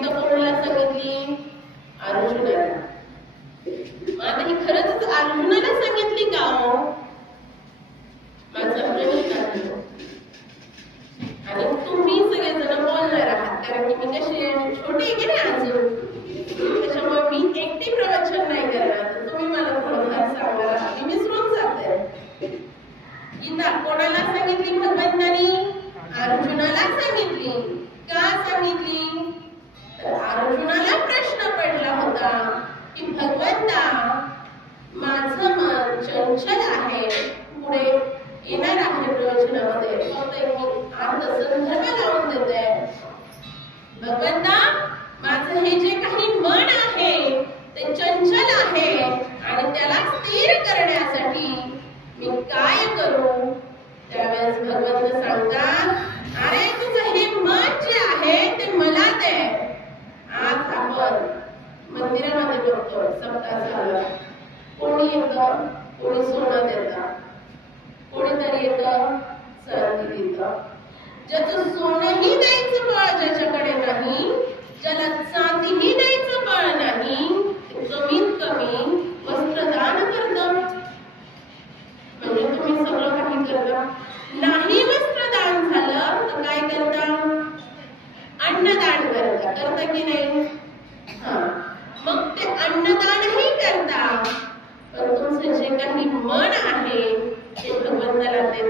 गीता कोणाला सांगितली? अर्जुनाला. मग आता ही खरंच अर्जुनाला सांगितली का हो? माझा प्रश्न आहे. आणि तुम्ही सगळेजण बोलणार आहात कारण की मी कशी छोटी आहे की नाही अजून, त्याच्यामुळे मी एकटी प्रवचन नाही करणार. तर तुम्ही मला थोडंफार सांगा, मी विसरून जाते. गीता कोणाला सांगितली भगवंतानी? अर्जुनाला सांगितली. का सांगितली? तर अर्जुनाला प्रश्न पडला होता की भगवंता, माझं मन चंचल आहे, पुढे येणार आहे प्रवचनामध्ये मी अर्थ संदर्भ लावून देते. भगवंता, माझं हे जे काही मन आहे ते चंचल आहे आणि त्याला स्थिर करण्यासाठी मी काय करू? त्यावेळेस भगवंत सांगतात, अरे तुझं हे मन जे आहे ते मला दे. आज आपण मंदिरामध्ये बघतो सप्ताह झाला, कोणी येतं, कोणी सोनं देतं, कोणीतरी येतं चांदी देतं. ज्याचं सोनंही द्यायचं बळ ज्याच्याकडे नाही, ज्याला चांदीही द्यायचं बळ नाही, कमीत कमी वस्त्रदान करतं. म्हणजे तुम्ही सगळं काही करता, नाही वस्त्रदान झालं तर काय करता? अन्नदान करता की नाही? मग ते अन्नदानही करता, पण तुमचं जे काही मन आहे ते भगवंताला देता.